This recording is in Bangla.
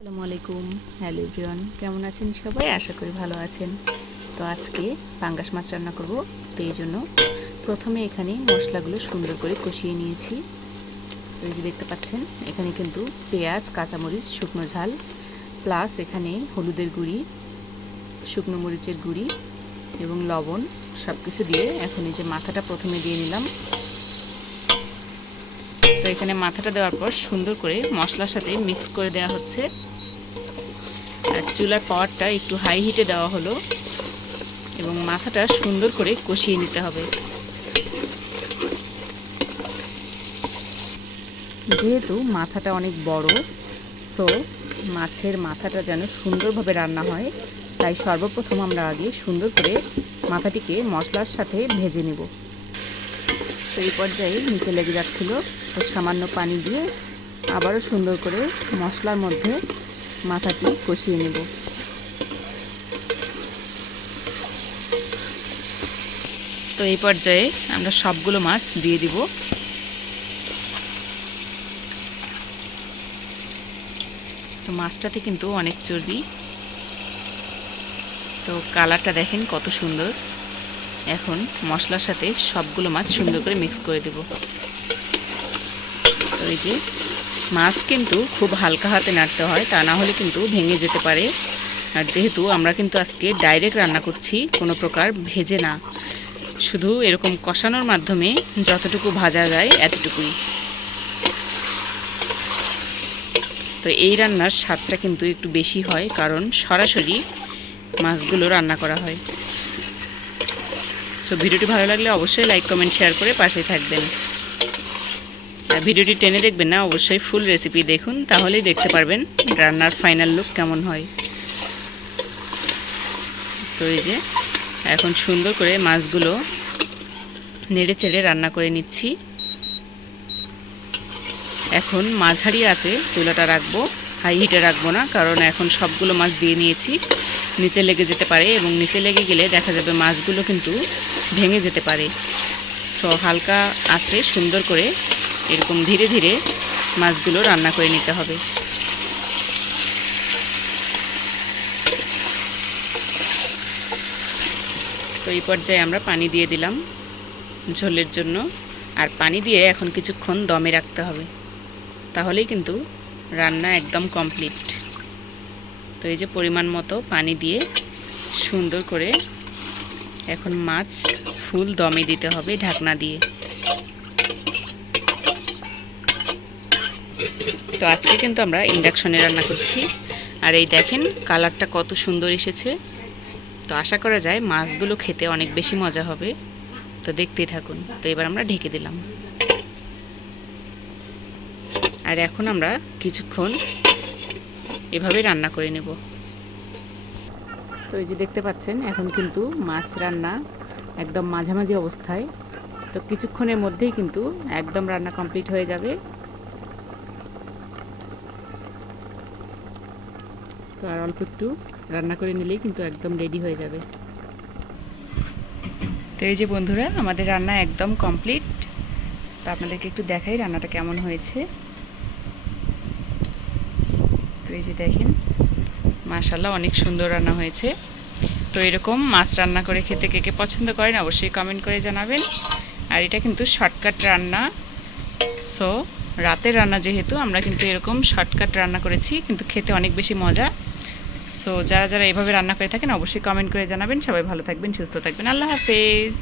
আসসালামু আলাইকুম। হ্যালো এভরিওয়ান, কেমন আছেন সবাই? আশা করি ভালো আছেন। তো আজকে পাঙ্গাস মাছ রান্না করব, তো এই জন্য প্রথমে এখানে মশলাগুলো সুন্দর করে কষিয়ে নিয়েছি। এই যে দেখতে পাচ্ছেন, এখানে কিন্তু পেঁয়াজ, কাঁচামরিচ, শুকনো ঝাল, প্লাস এখানে হলুদের গুঁড়ি, শুকনো মরিচের গুঁড়ি এবং লবণ সব কিছু দিয়ে এখন এই যে মাথাটা প্রথমে দিয়ে নিলাম। তো এখানে মাথাটা দেওয়ার পর সুন্দর করে মশলার সাথে মিক্স করে দেওয়া হচ্ছে। আর চুলার পাওয়ারটা একটু হাই হিটে দেওয়া হলো এবং মাথাটা সুন্দর করে কষিয়ে নিতে হবে। যেহেতু মাথাটা অনেক বড় তো মাছের মাথাটা যেন সুন্দরভাবে রান্না হয়, তাই সর্বপ্রথম আমরা আগে সুন্দর করে মাথাটিকে মশলার সাথে ভেজে নেব। তো এই পর্যায়ে নিচে লেগে যাচ্ছিল, তো সামান্য পানি দিয়ে আবারও সুন্দর করে মশলার মধ্যে মাথাটি কষিয়ে নেব। তো এই পর্যায়ে আমরা সবগুলো মাছ দিয়ে দিব। তো মাছটাতে কিন্তু অনেক চর্বি। তো কালারটা দেখেন কত সুন্দর। এখন মশলার সাথে সবগুলো মাছ সুন্দর করে মিক্স করে দেব। তো এই যে মাছ কিন্তু খুব হালকা হাতে নাড়তে হয়, তা না হলে কিন্তু ভেঙে যেতে পারে। আর যেহেতু আমরা কিন্তু আজকে ডাইরেক্ট রান্না করছি, কোনো প্রকার ভেজে না। শুধু এরকম কষানোর মাধ্যমে যতটুকু ভাজা যায় এতটুকুই। তো এই রান্নার স্বাদটা কিন্তু একটু বেশি হয়, কারণ সরাসরি মাছগুলো রান্না করা হয়। সো ভিডিওটি ভালো লাগলে অবশ্যই লাইক, কমেন্ট, শেয়ার করে পাশে থাকবেন। ভিডিওটি টেনে দেখবেন না, অবশ্যই ফুল রেসিপি দেখুন, তাহলেই দেখতে পারবেন রান্নার ফাইনাল লুক কেমন হয়। তো এই যে, এখন সুন্দর করে মাছগুলো নেড়ে চেড়ে রান্না করে নিচ্ছি। এখন মাঝারি আছে, চুলাটা রাখব হাই হিটে রাখব না, কারণ এখন সবগুলো মাছ দিয়ে নিয়েছি। নিচে লেগে যেতে পারে এবং নিচে লেগে গেলে দেখা যাবে মাছগুলো কিন্তু ভেঙে যেতে পারে। সো হালকা আছে সুন্দর করে এরকম ধীরে ধীরে মাছগুলো রান্না করে নিতে হবে। তো এই পর্যায়ে আমরা পানি দিয়ে দিলাম ঝোলের জন্য। আর পানি দিয়ে এখন কিছুক্ষণ দমে রাখতে হবে। তাহলেই কিন্তু রান্না একদম কমপ্লিট। তো এই যে পরিমাণ মতো পানি দিয়ে সুন্দর করে এখন মাছ ফুল দমে দিতে হবে ঢাকনা দিয়ে। তো আজকে কিন্তু আমরা ইন্ডাকশনে রান্না করছি। আর এই দেখেন, কালারটা কত সুন্দর এসেছে। তো আশা করা যায় মাছগুলো খেতে অনেক বেশি মজা হবে। তো দেখতেই থাকুন। তো এবার আমরা ঢেকে দিলাম। আর এখন আমরা কিছুক্ষণ এভাবে রান্না করে নেব। তো এই যে দেখতে পাচ্ছেন, এখন কিন্তু মাছ রান্না একদম মাঝামাঝি অবস্থায়। তো কিছুক্ষণের মধ্যেই কিন্তু একদম রান্না কমপ্লিট হয়ে যাবে। তো আর অল্প একটু রান্না করে নিলেই কিন্তু একদম রেডি হয়ে যাবে। তো এই যে বন্ধুরা, আমাদের রান্না একদম কমপ্লিট তো আপনাদেরকে একটু দেখাই রান্নাটা কেমন হয়েছে। তো এই যে দেখেন মাশাল্লাহ অনেক সুন্দর রান্না হয়েছে। তো এরকম মাছ রান্না করে খেতে কে কে পছন্দ করেন অবশ্যই কমেন্ট করে জানাবেন। আর এটা কিন্তু শর্টকাট রান্না। সো রাতের রান্না যেহেতু, আমরা কিন্তু এরকম শর্টকাট রান্না করেছি, কিন্তু খেতে অনেক বেশি মজা। সো যারা যারা এভাবে রান্না করে থাকেন, অবশ্যই কমেন্ট করে জানাবেন। সবাই ভালো থাকবেন, সুস্থ থাকবেন। আল্লাহ হাফেজ।